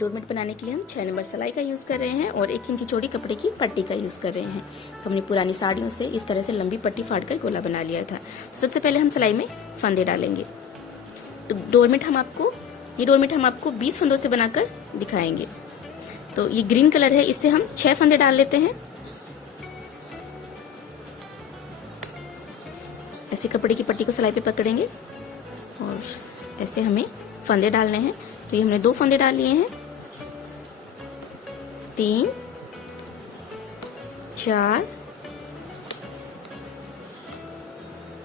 Doormat बनाने के लिए हम 6 नंबर सिलाई का यूज़ कर रहे हैं और 1 इंची चौड़ी कपड़े की पट्टी का यूज़ कर रहे हैं। तो हमने पुरानी साड़ियों से इस तरह से लंबी पट्टी फाड़कर गोला बना लिया था। तो सबसे पहले हम सिलाई में फंदे डालेंगे। तो ये डोरमेट हम आपको 20 फंदों से बनाकर दिखाएंगे। तो ये ग्रीन कलर है, इससे हम 6 फंदे डाल लेते हैं। ऐसे कपड़े की पट्टी को सिलाई पे पकड़ेंगे और ऐसे हमें फंदे डालने हैं। तो ये हमने 2 फंदे डाल लिए हैं, 3, 4,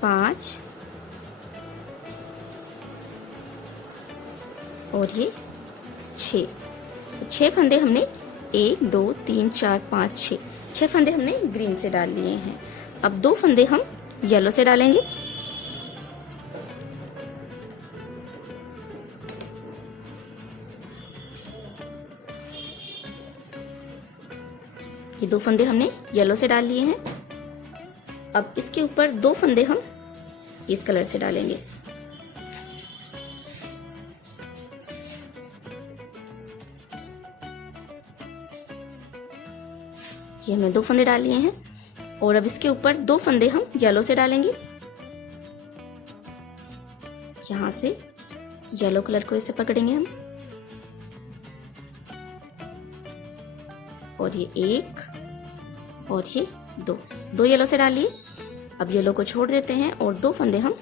5 और ये 6। तो 6 फंदे हमने 1, 2, 3, 4, 5, 6 फंदे हमने ग्रीन से डाल लिए हैं। अब 2 फंदे हम येलो से डालेंगे। ये 2 फंदे हमने येलो से डाल लिए हैं। अब इसके ऊपर 2 फंदे हम इस कलर से डालेंगे। ये हमने 2 फंदे डाल लिए हैं और अब इसके ऊपर 2 फंदे हम येलो से डालेंगे। यहां से येलो कलर को इसे पकड़ेंगे हम और ये 1 और ये 2 येलो से डाल लिए। अब येलो को छोड़ देते हैं और 2 फंदे हम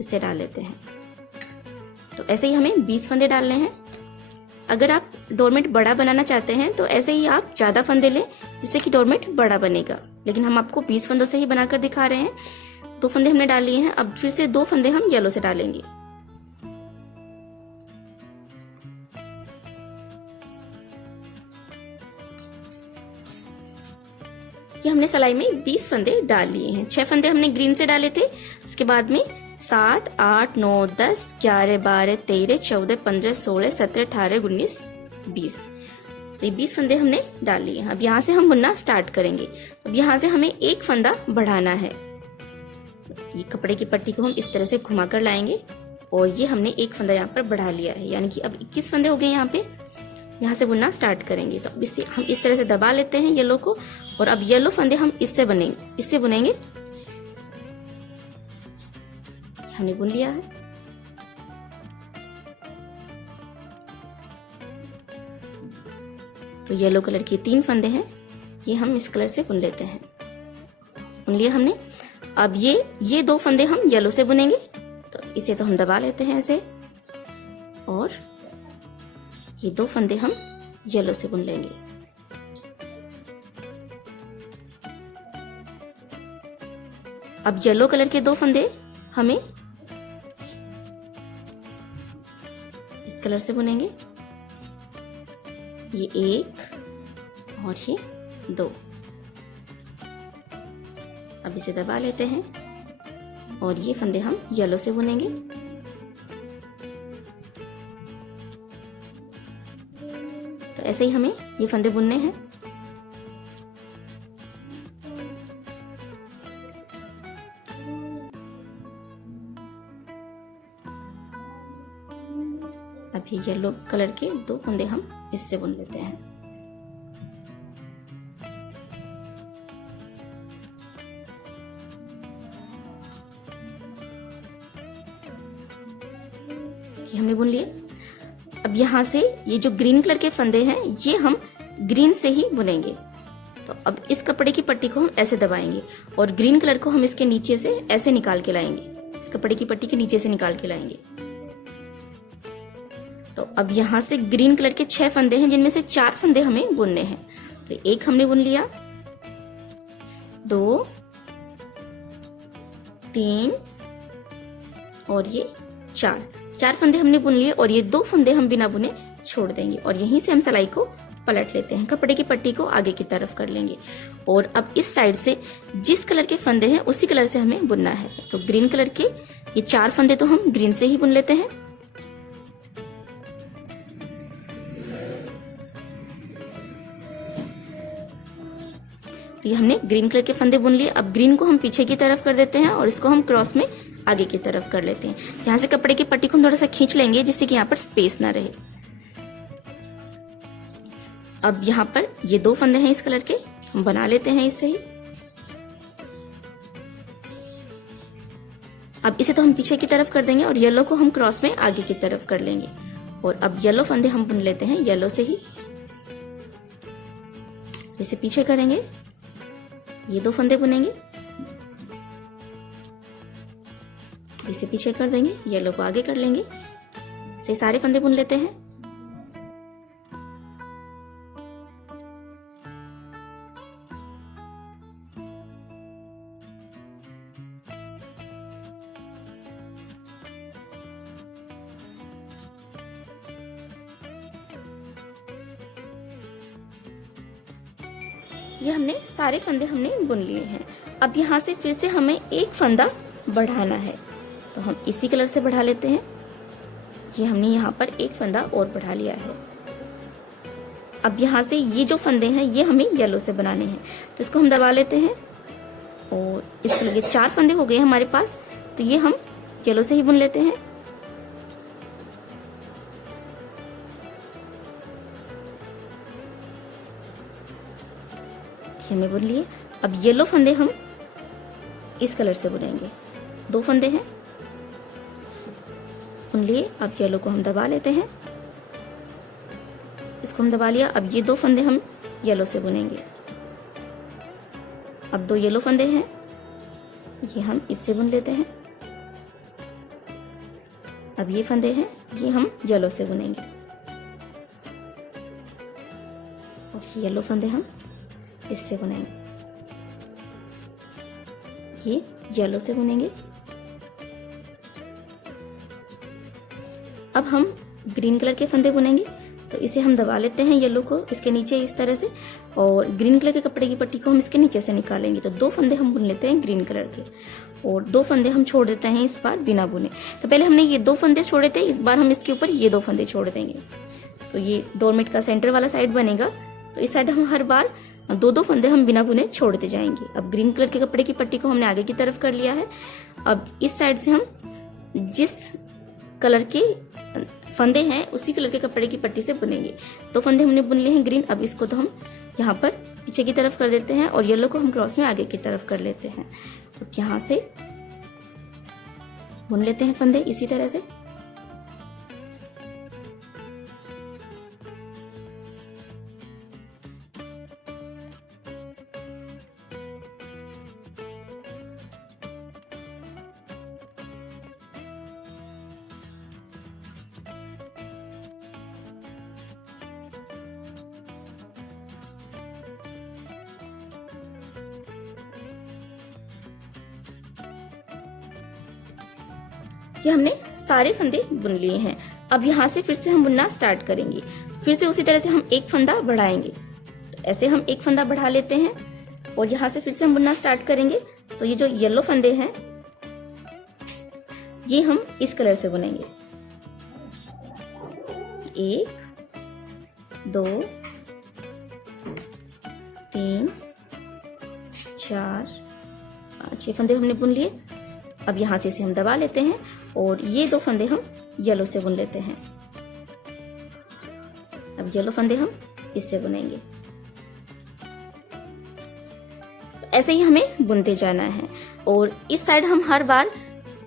इससे डाल लेते हैं। तो ऐसे ही हमें 20 फंदे डालने हैं। अगर आप डोरमेट बड़ा बनाना चाहते हैं तो ऐसे ही आप ज्यादा फंदे लें जिससे कि डोरमेट बड़ा बनेगा, लेकिन हम आपको 20 फंदों से ही बनाकर दिखा रहे हैं। 2 फंदे हमने डाल लिए हैं। अब फिर से 2 फंदे हम येलो से डालेंगे। ये हमने सिलाई में 20 फंदे डाल लिए हैं। 6 फंदे हमने ग्रीन से डाले थे, उसके बाद में 7, 8, 9, 10, 11, 12, 13, 14, 15, 16, 17, 18, 19, 20। तो ये 20 फंदे हमने डाल लिए हैं। अब यहाँ से हम बुनना स्टार्ट करेंगे। अब यहाँ से हमें 1 फंदा बढ़ाना है। ये कपड़े की पट्टी को हम इस तरह से घुमा कर लाएंगे और ये हमने 1 फंदा यहाँ पर बढ़ा लिया है, यानी कि अब 21 फंदे हो गए यहाँ पे। यहाँ से बुनना स्टार्ट करेंगे। तो अब इससे हम इस तरह से दबा लेते हैं येलो को और अब येलो फंदे हम इससे बुनेंगे। हमने बुन लिया है। तो येलो कलर के 3 फंदे हैं, ये हम इस कलर से बुन लेते हैं। बुन लिया हमने। अब ये 2 फंदे हम येलो से बुनेंगे। तो इसे तो हम दबा लेते हैं ऐसे और ये 2 फंदे हम येलो से बुन लेंगे। अब येलो कलर के 2 फंदे हमें इस कलर से बुनेंगे। ये 1 और ये 2। अब इसे दबा लेते हैं और ये फंदे हम येलो से बुनेंगे। तो ऐसे ही हमें ये फंदे बुनने हैं। अब ये येलो कलर के 2 फंदे हम इससे बुन लेते हैं। ये हमने बुन लिए। अब यहाँ से ये जो ग्रीन कलर के फंदे हैं ये हम ग्रीन से ही बुनेंगे। तो अब इस कपड़े की पट्टी को हम ऐसे दबाएंगे और ग्रीन कलर को हम इसके नीचे से ऐसे निकाल के लाएंगे। इस कपड़े की पट्टी के नीचे से निकाल के लाएंगे। तो अब यहाँ से ग्रीन कलर के 6 फंदे हैं, जिनमें से 4 फंदे हमें बुनने हैं। तो 1 हमने बुन लिया, 2, 3 और ये 4 फंदे हमने बुन लिए और ये 2 फंदे हम बिना बुने छोड़ देंगे और यहीं से हम सिलाई को पलट लेते हैं। कपड़े की पट्टी को आगे की तरफ कर लेंगे और अब इस साइड से जिस कलर के फंदे हैं उसी कलर से हमें बुनना है। तो ग्रीन कलर के ये 4 फंदे तो हम ग्रीन से ही बुन लेते हैं। तो ये हमने ग्रीन कलर के फंदे बुन लिए। अब ग्रीन को हम पीछे की तरफ कर देते हैं और इसको हम क्रॉस में आगे की तरफ कर लेते हैं। यहाँ से कपड़े की पट्टी को हम थोड़ा सा खींच लेंगे जिससे कि यहाँ पर स्पेस ना रहे। अब यहाँ पर ये 2 फंदे हैं इस कलर के, हम बना लेते हैं इससे ही। अब इसे तो हम पीछे की तरफ कर देंगे और येलो को हम क्रॉस में आगे की तरफ कर लेंगे। और अब येलो फंदे हम बुन लेते हैं येलो से ही, इसे पीछे करेंगे, ये 2 फंदे बुनेंगे, इसे पीछे कर देंगे, येलो को आगे कर लेंगे, से सारे फंदे बुन लेते हैं। ये हमने सारे फंदे हमने बुन लिए हैं। अब यहाँ से फिर से हमें एक फंदा बढ़ाना है, तो हम इसी कलर से बढ़ा लेते हैं। ये हमने यहाँ पर एक फंदा और बढ़ा लिया है। अब यहाँ से ये जो फंदे हैं ये हमें येलो से बनाने हैं, तो इसको हम दबा लेते हैं और इसके लगे 4 फंदे हो गए हमारे पास, तो ये हम येलो से ही बुन लेते हैं। हमें बुन लिए। अब येलो फंदे हम इस कलर से बुनेंगे, 2 फंदे हैं बुन लिए। अब येलो को हम दबा लेते हैं, इसको हम दबा लिया। अब ये 2 फंदे हम येलो से बुनेंगे। अब 2 येलो फंदे हैं, ये हम इससे बुन लेते हैं। अब ये फंदे हैं, ये हम येलो से बुनेंगे और येलो फंदे हम इससे बुनेंगे, ये येलो से बुनेंगे। अब हम ग्रीन कलर के फंदे बुनेंगे, तो इसे हम दबा लेते हैं येलो को इसके नीचे इस तरह से, और ग्रीन कलर के कपड़े की पट्टी को हम इसके नीचे से निकालेंगे। तो 2 फंदे हम बुन लेते हैं ग्रीन कलर के और 2 फंदे हम छोड़ देते हैं इस बार बिना बुने। तो पहले हमने ये 2 फंदे छोड़े थे, इस बार हम इसके ऊपर ये 2 फंदे छोड़ देंगे। तो ये डोरमेट का सेंटर वाला साइड बनेगा, तो इस साइड हम हर बार 2-2 फंदे हम बिना बुने छोड़ते जाएंगे। अब ग्रीन कलर के कपड़े की पट्टी को हमने आगे की तरफ कर लिया है। अब इस साइड से हम जिस कलर के फंदे हैं उसी कलर के कपड़े की पट्टी से बुनेंगे। 2 फंदे हमने बुन लिए हैं ग्रीन। अब इसको तो हम यहाँ पर पीछे की तरफ कर देते हैं और येलो को हम क्रॉस में आगे की तरफ कर लेते हैं। अब यहाँ से बुन लेते हैं फंदे इसी तरह से। ये हमने सारे फंदे बुन लिए हैं। अब यहाँ से फिर से हम बुनना स्टार्ट करेंगे। फिर से उसी तरह से हम एक फंदा बढ़ाएंगे, तो ऐसे हम एक फंदा बढ़ा लेते हैं और यहाँ से फिर से हम बुनना स्टार्ट करेंगे। तो ये जो येलो फंदे हैं ये हम इस कलर से बुनेंगे। 1 2 3 4 5 ये फंदे हमने बुन लिए। अब यहाँ से इसे हम दबा लेते हैं और ये 2 फंदे हम येलो से बुन लेते हैं। अब येलो फंदे हम इससे बुनेंगे। ऐसे ही हमें बुनते जाना है और इस साइड हम हर बार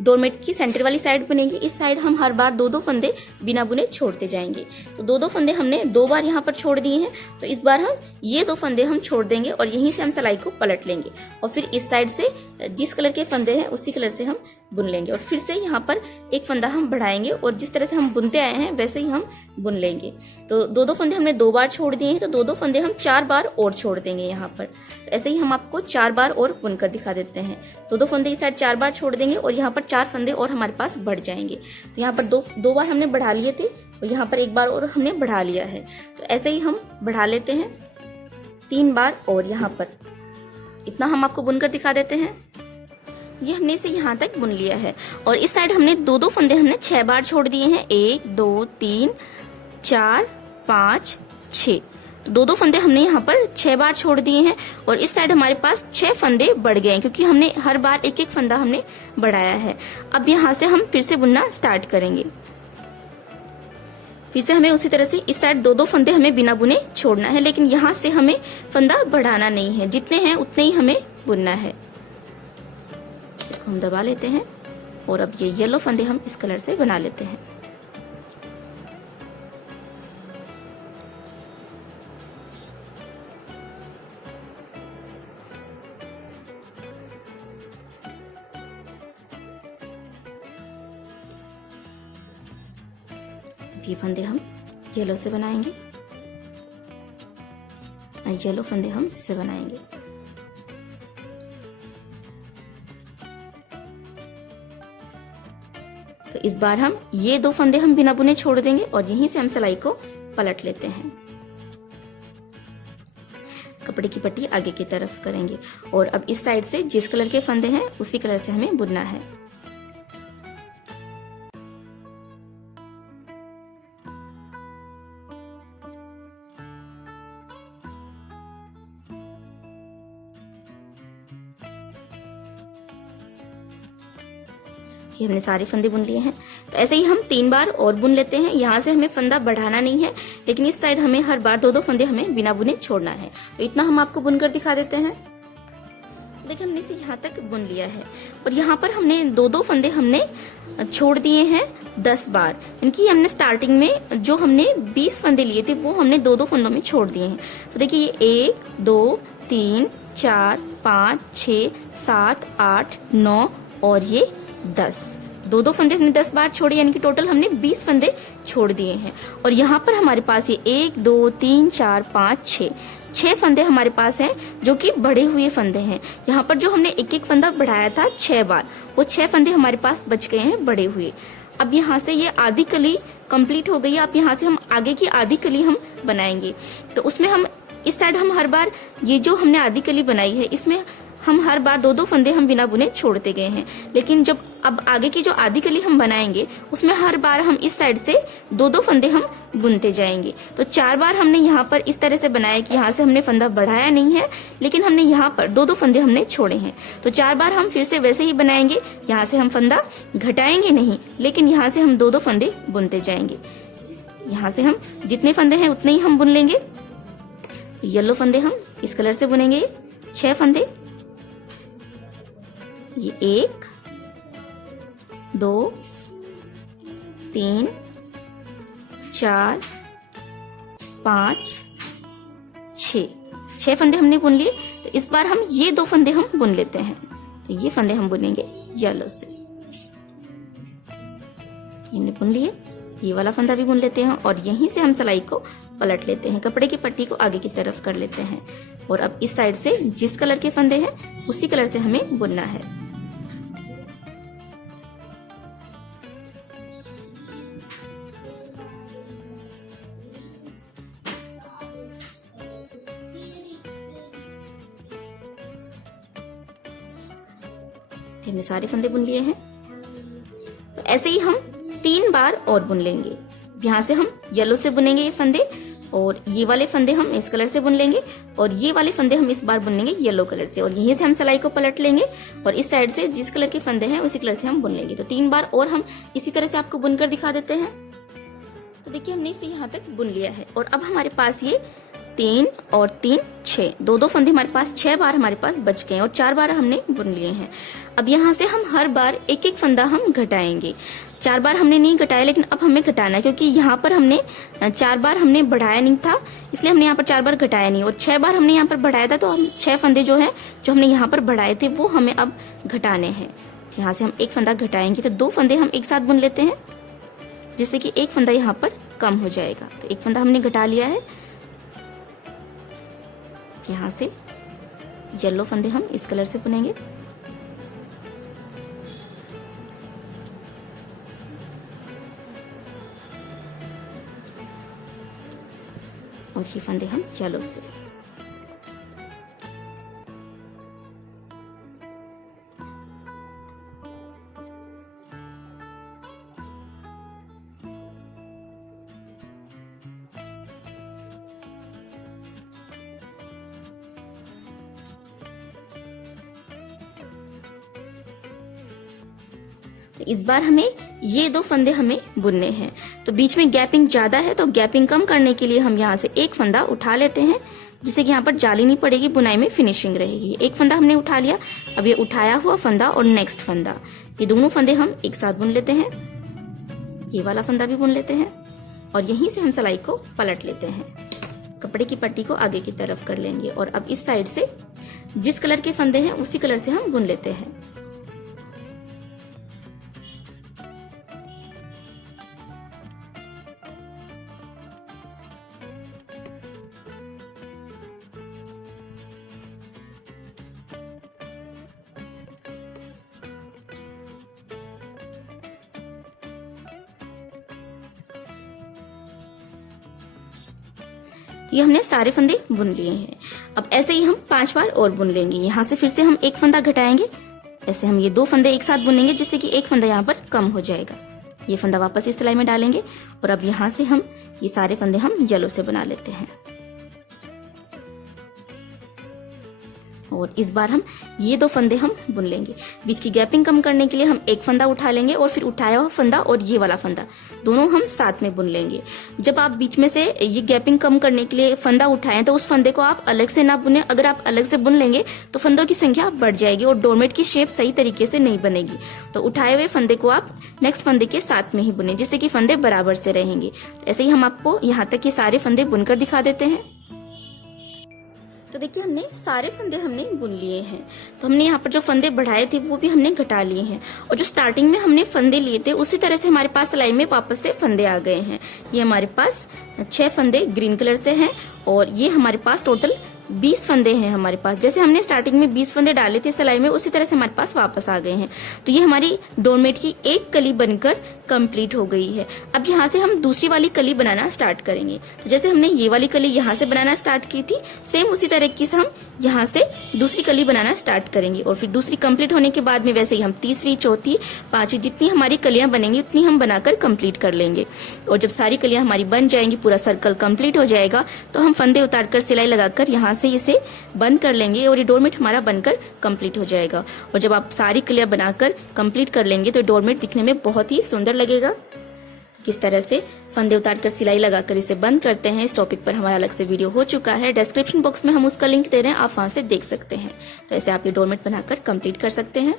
डोरमेट की सेंटर वाली साइड बनेगी, इस साइड हम हर बार 2-2 फंदे बिना बुने छोड़ते जाएंगे। तो 2-2 फंदे हमने 2 बार यहाँ पर छोड़ दिए हैं, तो इस बार हम ये 2 फंदे हम छोड़ देंगे और यहीं से हम सिलाई को पलट लेंगे और फिर इस साइड से जिस कलर के फंदे हैं उसी कलर से हम बुन लेंगे और फिर से यहाँ पर एक फंदा हम बढ़ाएंगे और जिस तरह से हम बुनते आए हैं वैसे ही हम बुन लेंगे। तो 2-2 फंदे हमने 2 बार छोड़ दिए हैं, तो 2-2 फंदे हम 4 बार और छोड़ देंगे यहाँ पर। तो ऐसे ही हम आपको 4 बार और बुनकर दिखा देते हैं। 2-2 फंदे इस साइड 4 बार छोड़ देंगे और यहाँ पर 4 फंदे और हमारे पास बढ़ जाएंगे। तो यहाँ पर 2 बार हमने बढ़ा लिए थे और यहाँ पर 1 बार और हमने बढ़ा लिया है। तो ऐसे ही हम बढ़ा लेते हैं 3 बार और यहाँ पर इतना हम आपको बुनकर दिखा देते हैं। ये हमने इसे यहाँ तक बुन लिया है और इस साइड हमने 2-2 फंदे हमने 6 बार छोड़ दिए हैं। 1 2 3 4 5 6 तो 2-2 फंदे हमने यहाँ पर 6 बार छोड़ दिए हैं और इस साइड हमारे पास 6 फंदे बढ़ गए हैं क्योंकि हमने हर बार एक एक फंदा हमने बढ़ाया है। अब यहाँ से हम फिर से बुनना स्टार्ट करेंगे। फिर से हमें उसी तरह से इस साइड दो दो फंदे हमें बिना बुने छोड़ना है, लेकिन यहाँ से हमें फंदा बढ़ाना नहीं है, जितने हैं उतने ही हमें बुनना है। इसको हम दबा लेते हैं और अब ये येलो फंदे हम इस कलर से बना लेते हैं। ये फंदे हम येलो से बनाएंगे और येलो फंदे हम इससे बनाएंगे। तो इस बार हम ये दो फंदे हम बिना बुने छोड़ देंगे और यहीं से हम सिलाई को पलट लेते हैं। कपड़े की पट्टी आगे की तरफ करेंगे और अब इस साइड से जिस कलर के फंदे हैं उसी कलर से हमें बुनना है। ये हमने सारे फंदे बुन लिए हैं। तो ऐसे ही हम 3 बार और बुन लेते हैं। यहाँ से हमें फंदा बढ़ाना नहीं है, लेकिन इस साइड हमें हर बार दो दो फंदे हमें बिना बुने छोड़ना है। तो इतना हम आपको बुनकर दिखा देते हैं। देखिए हमने इसे यहाँ तक बुन लिया है और यहाँ पर हमने दो दो फंदे हमने छोड़ दिए हैं 10 बार। इनकी हमने स्टार्टिंग में जो हमने 20 फंदे लिए थे वो हमने दो दो फंदों में छोड़ दिए हैं। तो देखिए ये 1 2 3 4 5 6 7 8 9 और ये 10, दो दो फंदे हमने 10 बार छोड़े, यानी कि टोटल हमने 20 फंदे छोड़ दिए हैं। और यहाँ पर हमारे पास ये 1 2 3 4 5 6 फंदे हमारे पास हैं जो कि बढ़े हुए फंदे हैं। यहाँ पर जो हमने एक एक फंदा बढ़ाया था 6 बार, वो 6 फंदे हमारे पास बच गए हैं बढ़े हुए। अब यहाँ से ये आधी कली कंप्लीट हो गई है। अब यहाँ से हम आगे की आधी कली हम बनाएंगे। तो उसमें हम इस साइड हम हर बार ये जो हमने आधी कली बनाई है इसमें हम हर बार दो दो फंदे हम बिना बुने छोड़ते गए हैं, लेकिन जब अब आगे की जो आधी कली हम बनाएंगे उसमें हर बार हम इस साइड से दो दो फंदे हम बुनते जाएंगे। तो 4 बार हमने यहाँ पर इस तरह से बनाया कि यहाँ से हमने फंदा बढ़ाया नहीं है, लेकिन हमने यहाँ पर दो दो फंदे हमने छोड़े हैं। तो 4 बार हम फिर से वैसे ही बनाएंगे। यहाँ से हम फंदा घटाएंगे नहीं, लेकिन यहाँ से हम दो दो फंदे बुनते जाएंगे। यहाँ से हम जितने फंदे हैं उतने ही हम बुन लेंगे। येलो फंदे हम इस कलर से बुनेंगे 6 फंदे। ये 1 2 3 4 5 6 फंदे हमने बुन लिए। तो इस बार हम ये 2 फंदे हम बुन लेते हैं। तो ये फंदे हम बुनेंगे येलो से। ये हमने बुन लिए, ये वाला फंदा भी बुन लेते हैं और यहीं से हम सिलाई को पलट लेते हैं। कपड़े की पट्टी को आगे की तरफ कर लेते हैं और अब इस साइड से जिस कलर के फंदे हैं उसी कलर से हमें बुनना है। हमने सारे फंदे बुन लिए हैं। तो ऐसे ही हम 3 बार और बुन लेंगे। यहाँ से हम येलो से बुनेंगे ये फंदे और ये वाले फंदे हम इस कलर से बुन लेंगे और ये वाले फंदे हम इस बार बुन लेंगे येलो कलर से और यहीं से हम सिलाई को पलट लेंगे और इस साइड से जिस कलर के फंदे हैं उसी कलर से हम बुन लेंगे। तो 3 बार और हम इसी तरह से आपको बुनकर दिखा देते हैं। तो देखिए हमने इसे यहाँ तक बुन लिया है और अब हमारे पास ये 3 और 3 6 दो दो फंदे हमारे पास 6 बार हमारे पास बच गए और 4 बार हमने बुन लिए हैं। अब यहाँ से हम हर बार एक एक फंदा हम घटाएंगे। 4 बार हमने नहीं घटाया, लेकिन अब हमें घटाना है क्योंकि यहाँ पर हमने 4 बार हमने बढ़ाया नहीं था, इसलिए हमने यहाँ पर 4 बार घटाया नहीं और 6 बार हमने यहाँ पर बढ़ाया था। तो हम 6 फंदे जो है जो हमने यहाँ पर बढ़ाए थे वो हमें अब घटाने हैं। यहाँ से हम एक फंदा घटाएंगे तो 2 फंदे हम एक साथ बुन लेते हैं, जिससे कि एक फंदा यहाँ पर कम हो जाएगा। तो एक फंदा हमने घटा लिया है। यहाँ से येलो फंदे हम इस कलर से बुनेंगे और ये फंदे हम येलो से। इस बार हमें ये 2 फंदे हमें बुनने हैं। तो बीच में गैपिंग ज्यादा है, तो गैपिंग कम करने के लिए हम यहाँ से एक फंदा उठा लेते हैं, जिससे कि यहाँ पर जाली नहीं पड़ेगी, बुनाई में फिनिशिंग रहेगी। एक फंदा हमने उठा लिया। अब ये उठाया हुआ फंदा और नेक्स्ट फंदा, ये दोनों फंदे हम एक साथ बुन लेते हैं। ये वाला फंदा भी बुन लेते हैं और यहीं से हम सिलाई को पलट लेते हैं। कपड़े की पट्टी को आगे की तरफ कर लेंगे और अब इस साइड से जिस कलर के फंदे हैं उसी कलर से हम बुन लेते हैं। ये हमने सारे फंदे बुन लिए हैं। अब ऐसे ही हम 5 बार और बुन लेंगे। यहाँ से फिर से हम एक फंदा घटाएंगे, ऐसे हम ये 2 फंदे एक साथ बुनेंगे, जिससे कि एक फंदा यहाँ पर कम हो जाएगा। ये फंदा वापस इस सिलाई में डालेंगे और अब यहाँ से हम ये सारे फंदे हम येलो से बना लेते हैं। और इस बार हम ये 2 फंदे हम बुन लेंगे। बीच की गैपिंग कम करने के लिए हम एक फंदा उठा लेंगे और फिर उठाया हुआ फंदा और ये वाला फंदा दोनों हम साथ में बुन लेंगे। जब आप बीच में से ये गैपिंग कम करने के लिए फंदा उठाएं तो उस फंदे को आप अलग से ना बुने। अगर आप अलग से बुन लेंगे तो फंदों की संख्या बढ़ जाएगी और डोरमेट की शेप सही तरीके से नहीं बनेगी। तो उठाए हुए फंदे को आप नेक्स्ट फंदे के साथ में ही बुने, जिससे कि फंदे बराबर से रहेंगे। ऐसे ही हम आपको यहाँ तक के सारे फंदे बुनकर दिखा देते हैं। तो देखिए हमने सारे फंदे हमने बुन लिए हैं। तो हमने यहाँ पर जो फंदे बढ़ाए थे वो भी हमने घटा लिए हैं और जो स्टार्टिंग में हमने फंदे लिए थे उसी तरह से हमारे पास सिलाई में वापस से फंदे आ गए हैं। ये हमारे पास 6 फंदे ग्रीन कलर से हैं और ये हमारे पास टोटल 20 फंदे हैं हमारे पास। जैसे हमने स्टार्टिंग में 20 फंदे डाले थे सिलाई में, उसी तरह से हमारे पास वापस आ गए हैं। तो ये हमारी डोरमेट की एक कली बनकर कंप्लीट हो गई है। अब यहाँ से हम दूसरी वाली कली बनाना स्टार्ट करेंगे। तो जैसे हमने ये वाली कली यहाँ से बनाना स्टार्ट की थी, सेम उसी तरीके से हम यहाँ से दूसरी कली बनाना स्टार्ट करेंगे और फिर दूसरी कंप्लीट होने के बाद में वैसे ही हम तीसरी, चौथी, पांचवी जितनी हमारी कलियां बनेंगी उतनी हम बनाकर कंप्लीट कर लेंगे। और जब सारी कलियां हमारी बन जाएंगी, पूरा सर्कल कंप्लीट हो जाएगा, तो हम फंदे उतारकर सिलाई लगाकर यहाँ से इसे बंद कर लेंगे और ये डोरमेट हमारा बनकर कंप्लीट हो जाएगा। और जब आप सारी कलियां बनाकर कंप्लीट कर लेंगे तो डोरमेट दिखने में बहुत ही सुंदर लगेगा। किस तरह से फंदे उतारकर सिलाई लगाकर इसे बंद करते हैं, इस टॉपिक पर हमारा अलग से वीडियो हो चुका है। डिस्क्रिप्शन बॉक्स में हम उसका लिंक दे रहे हैं, आप वहां से देख सकते हैं। तो ऐसे आप ये डोरमेट बनाकर कंप्लीट कर सकते हैं।